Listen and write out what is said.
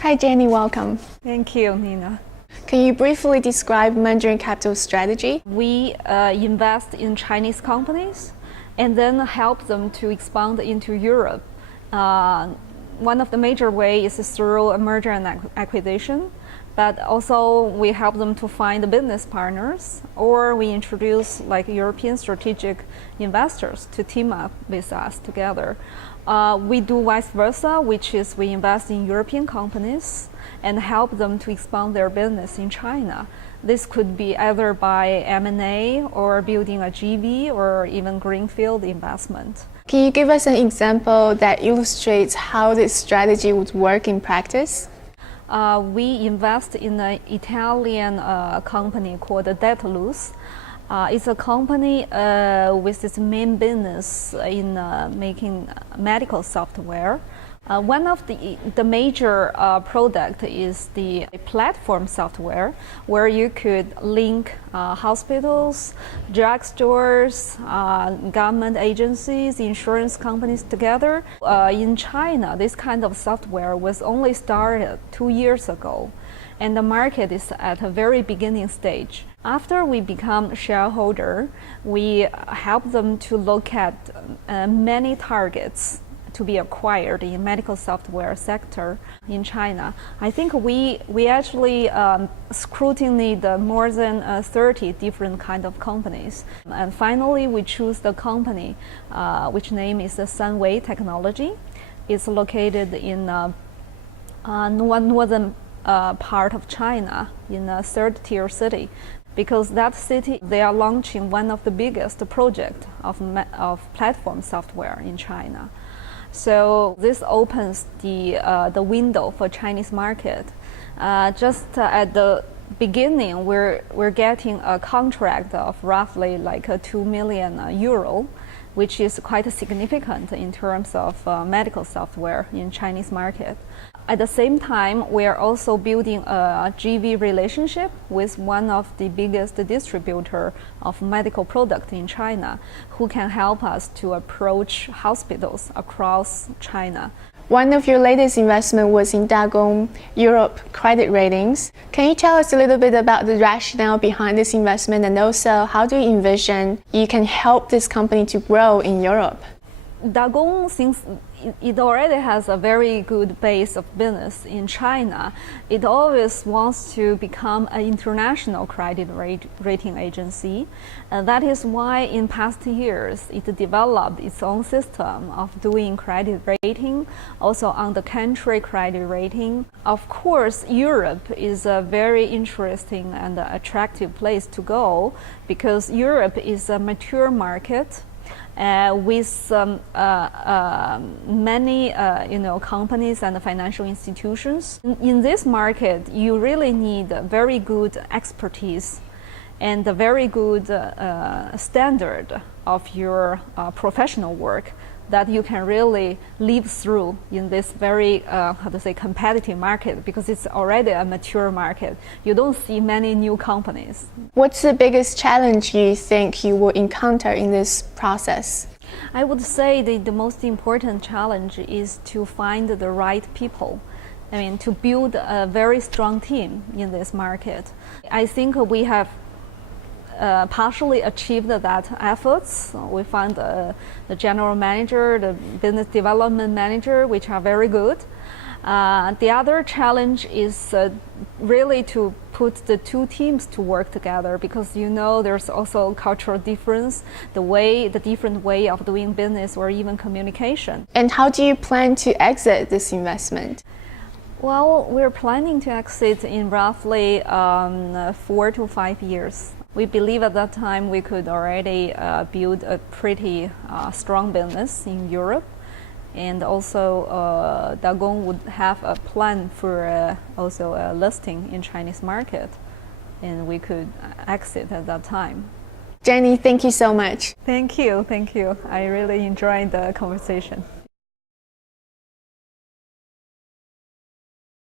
Hi Jenny, welcome. Thank you, Nina. Can you briefly describe Mandarin Capital's strategy? We invest in Chinese companies and then help them to expand into Europe. One of the major ways is through a merger and acquisition, but also we help them to find business partners, or we introduce like European strategic investors to team up with us together. We do vice versa, which is we invest in European companies and help them to expand their business in China. This could be either by M&A or building a JV or even greenfield investment. Can you give us an example that illustrates how this strategy would work in practice? We invest in an Italian company called Dataluz. It's a company with its main business in making medical software. One of the major product is the platform software, where you could link hospitals, drugstores, government agencies, insurance companies together. In China, this kind of software was only started 2 years ago, and the market is at a very beginning stage. After we become shareholder, we help them to look at many targets to be acquired in medical software sector in China. I think we actually scrutinized more than 30 different kind of companies. And finally, we choose the company, which name is Sunway Technology. It's located in northern part of China in a third-tier city. Because that city, they are launching one of the biggest projects of platform software in China. So this opens the window for Chinese market. Just at the beginning, we're getting a contract of roughly like 2 million euro, which is quite significant in terms of medical software in Chinese market. At the same time, we are also building a JV relationship with one of the biggest distributor of medical product in China, who can help us to approach hospitals across China. One of your latest investment was in Dagong Europe credit ratings. Can you tell us a little bit about the rationale behind this investment, and also how do you envision you can help this company to grow in Europe? Dagong, since it already has a very good base of business in China, it always wants to become an international credit rating agency. That is why in past years it developed its own system of doing credit rating, also on the country credit rating. Of course, Europe is a very interesting and attractive place to go, because Europe is a mature market. With many companies and financial institutions. In this market, you really need very good expertise and a very good standard of your professional work that you can really live through in this very, competitive market, because it's already a mature market. You don't see many new companies. What's the biggest challenge you think you will encounter in this process? I would say the most important challenge is to find the right people. I mean, to build a very strong team in this market. I think we have partially achieved that efforts. We found the general manager, the business development manager, which are very good. The other challenge is really to put the two teams to work together, because there's also cultural difference, the different way of doing business or even communication. And how do you plan to exit this investment? Well, we're planning to exit in roughly 4 to 5 years. We believe at that time we could already build a pretty strong business in Europe, and also Dagong would have a plan for also a listing in Chinese market, and we could exit at that time. Jenny, thank you so much. Thank you. I really enjoyed the conversation.